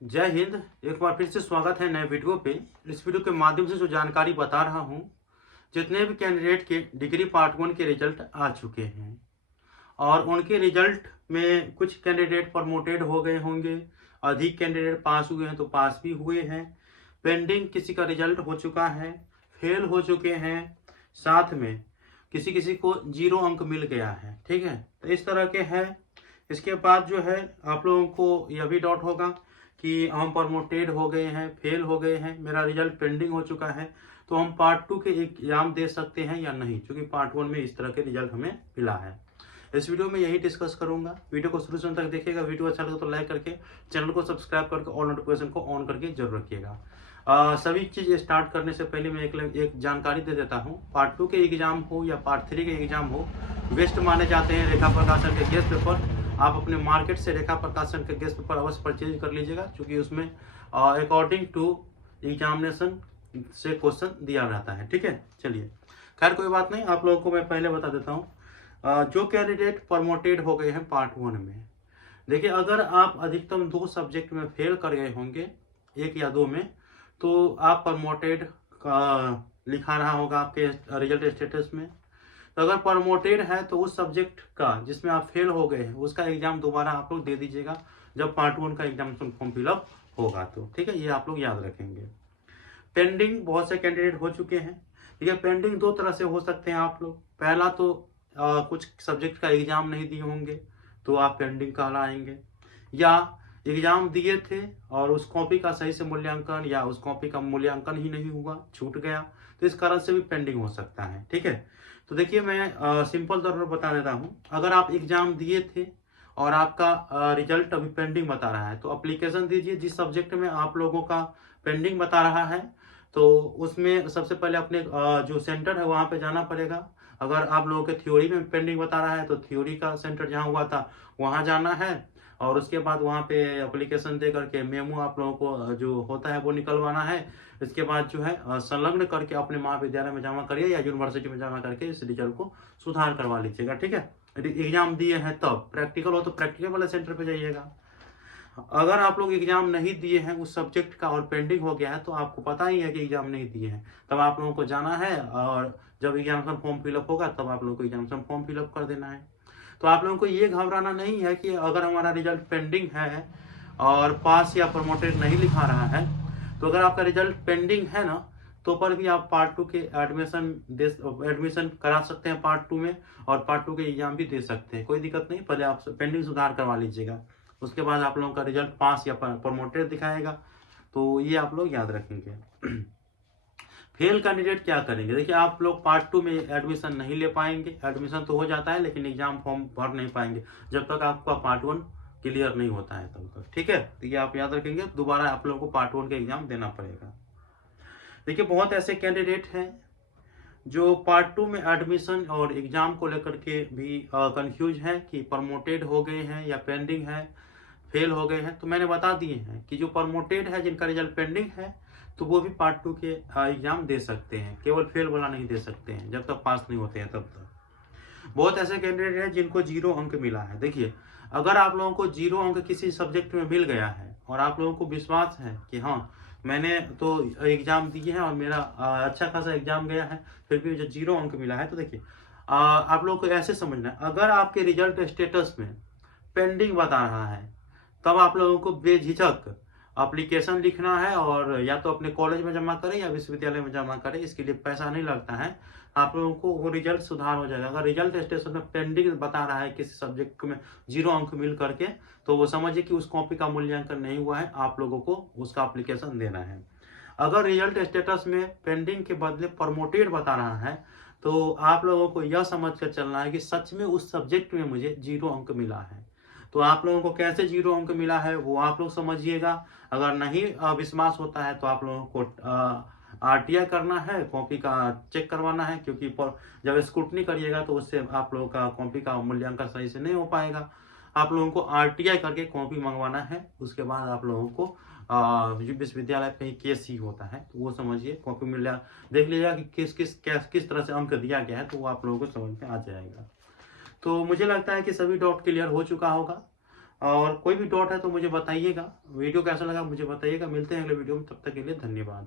जय हिंद। एक बार फिर से स्वागत है नए वीडियो पे। इस वीडियो के माध्यम से जो जानकारी बता रहा हूँ, जितने भी कैंडिडेट के डिग्री पार्ट 1 के रिजल्ट आ चुके हैं और उनके रिजल्ट में कुछ कैंडिडेट प्रमोटेड हो गए होंगे, अधिक कैंडिडेट पास हुए हैं तो पास भी हुए हैं, पेंडिंग किसी का रिजल्ट हो चुका है, फेल हो चुके हैं, साथ में किसी किसी को 0 अंक मिल गया है। ठीक है, तो इस तरह के हैं। इसके बाद जो है आप लोगों को यह भी डाउट होगा कि हम प्रमोटेड हो गए हैं, फेल हो गए हैं, मेरा रिजल्ट पेंडिंग हो चुका है, तो हम पार्ट 2 के एग्जाम दे सकते हैं या नहीं, क्योंकि पार्ट 1 में इस तरह के रिजल्ट हमें मिला है। इस वीडियो में यही डिस्कस करूंगा। वीडियो को शुरू से अंत तक देखिएगा। वीडियो अच्छा लगे तो लाइक करके चैनल को सब्सक्राइब करके ऑल नोटिफिकेशन को ऑन करके जरूर रखिएगा। सभी चीज स्टार्ट करने से पहले मैं एक जानकारी दे देता हूँ। पार्ट 2 के एग्जाम हो या पार्ट 3 के एग्जाम हो, बेस्ट माने जाते हैं रेखा प्रकाशन के गेस्ट पेपर। आप अपने मार्केट से रेखा प्रकाशन के गेस्ट पेपर अवश्य परचेज कर लीजिएगा, क्योंकि उसमें अकॉर्डिंग टू एग्जामिनेशन से क्वेश्चन दिया रहता है। ठीक है, चलिए, खैर कोई बात नहीं। आप लोगों को मैं पहले बता देता हूँ। जो कैंडिडेट प्रमोटेड हो गए हैं पार्ट 1 में, देखिए, अगर आप अधिकतम 2 सब्जेक्ट में फेल कर गए होंगे, 1 या 2 में, तो आप प्रमोटेड लिखा रहा होगा आपके रिजल्ट स्टेटस में। तो अगर प्रमोटेड है तो उस सब्जेक्ट का जिसमें आप फेल हो गए हैं उसका एग्जाम दोबारा आप लोग दे दीजिएगा जब पार्ट 1 का एग्जामिनेशन फॉर्म फिलअप होगा। तो ठीक है, ये आप लोग याद रखेंगे। पेंडिंग बहुत से कैंडिडेट हो चुके हैं। ठीक है, पेंडिंग 2 तरह से हो सकते हैं आप लोग। पहला तो कुछ सब्जेक्ट का एग्जाम नहीं दिए होंगे तो आप पेंडिंग कहलाएंगे, या एग्जाम दिए थे और उस कॉपी का सही से मूल्यांकन या उस कॉपी का मूल्यांकन ही नहीं हुआ, छूट गया, तो इस कारण से भी पेंडिंग हो सकता है। ठीक है, तो देखिए, मैं सिंपल तौर पर बता देता हूँ। अगर आप एग्जाम दिए थे और आपका रिजल्ट अभी पेंडिंग बता रहा है, तो अप्लीकेशन दीजिए। जिस सब्जेक्ट में आप लोगों का पेंडिंग बता रहा है, तो उसमें सबसे पहले अपने जो सेंटर है वहाँ पे जाना पड़ेगा। अगर आप लोगों के थ्योरी में पेंडिंग बता रहा है तो थ्योरी का सेंटर जहाँ हुआ था वहाँ जाना है, और उसके बाद वहाँ पे एप्लीकेशन दे करके मेमो आप लोगों को जो होता है वो निकलवाना है। इसके बाद जो है संलग्न करके अपने महाविद्यालय में जमा करिए या यूनिवर्सिटी में जमा करके इस रिजल्ट को सुधार करवा लीजिएगा। ठीक है, यदि एग्जाम दिए हैं तब, प्रैक्टिकल हो तो प्रैक्टिकल वाले सेंटर पे जाइएगा। अगर आप लोग एग्जाम नहीं दिए हैं उस सब्जेक्ट का और पेंडिंग हो गया है, तो आपको पता ही है कि एग्जाम नहीं दिए हैं, तब आप लोगों को जाना है और जब एग्जामिनेशन फॉर्म फिलअप होगा तब आप लोगों को एग्जामिनेशन फॉर्म फिलअप कर देना है। तो आप लोगों को ये घबराना नहीं है कि अगर हमारा रिजल्ट पेंडिंग है और पास या प्रमोटेड नहीं लिखा रहा है, तो अगर आपका रिजल्ट पेंडिंग है ना, तो पर भी आप पार्ट 2 के एडमिशन करा सकते हैं पार्ट 2 में, और पार्ट 2 के एग्जाम भी दे सकते हैं, कोई दिक्कत नहीं। पहले आप पेंडिंग सुधार करवा लीजिएगा, उसके बाद आप लोगों का रिजल्ट पास या प्रमोटेड दिखाएगा। तो ये आप लोग याद रखेंगे। फेल कैंडिडेट क्या करेंगे? देखिए, आप लोग पार्ट 2 में एडमिशन नहीं ले पाएंगे। एडमिशन तो हो जाता है लेकिन एग्जाम फॉर्म भर नहीं पाएंगे जब तक आपका पार्ट 1 क्लियर नहीं होता है तब तक। ठीक है, तो ये आप याद रखेंगे, दोबारा आप लोगों को पार्ट 1 का एग्जाम देना पड़ेगा। देखिए, बहुत ऐसे कैंडिडेट हैं जो पार्ट 2 में एडमिशन और एग्जाम को लेकर के भी कंफ्यूज हैं कि प्रमोटेड हो गए हैं या पेंडिंग है, फेल हो गए हैं। तो मैंने बता दिए हैं कि जो प्रमोटेड है, जिनका रिजल्ट पेंडिंग है, तो वो भी पार्ट 2 के एग्जाम दे सकते हैं, केवल फेल वाला नहीं दे सकते हैं, जब तक पास नहीं होते हैं तब तक। बहुत ऐसे कैंडिडेट हैं जिनको 0 अंक मिला है। देखिए, अगर आप लोगों को 0 अंक किसी सब्जेक्ट में मिल गया है और आप लोगों को विश्वास है कि हाँ, मैंने तो एग्जाम दिए हैं और मेरा अच्छा खासा एग्जाम गया है, फिर भी जो 0 अंक मिला है, तो देखिए, आप लोगों को ऐसे समझना है, अगर आपके रिजल्ट स्टेटस में पेंडिंग बता रहा है, तब आप लोगों को बेझिझक एप्लीकेशन लिखना है, और या तो अपने कॉलेज में जमा करें या विश्वविद्यालय में जमा करें। इसके लिए पैसा नहीं लगता है, आप लोगों को वो रिजल्ट सुधार हो जाएगा। अगर रिजल्ट स्टेटस में पेंडिंग बता रहा है किसी सब्जेक्ट में 0 अंक मिल करके, तो वो समझिए कि उस कॉपी का मूल्यांकन नहीं हुआ है, आप लोगों को उसका एप्लीकेशन देना है। अगर रिजल्ट स्टेटस में पेंडिंग के बदले प्रमोटेड बता रहा है, तो आप लोगों को यह समझ कर चलना है कि सच में उस सब्जेक्ट में मुझे 0 अंक मिला है। तो आप लोगों को कैसे 0 अंक मिला है वो आप लोग समझिएगा। अगर नहीं विश्वास होता है तो आप लोगों को आरटीआई करना है, कॉपी का चेक करवाना है, क्योंकि जब स्क्रूटनी करिएगा तो उससे आप लोगों का कॉपी का मूल्यांकन सही से नहीं हो पाएगा। आप लोगों को आरटीआई करके कॉपी मंगवाना है। उसके बाद आप लोगों को विश्वविद्यालय कहीं केस ही होता है, तो वो समझिए, कॉपी मिल देख लीजिएगा कि किस तरह से अंक दिया गया है, तो वो आप लोगों को समझ में आ जाएगा। तो मुझे लगता है कि सभी डाउट क्लियर हो चुका होगा। और कोई भी डाउट है तो मुझे बताइएगा। वीडियो कैसा लगा मुझे बताइएगा। मिलते हैं अगले वीडियो में, तब तक के लिए धन्यवाद।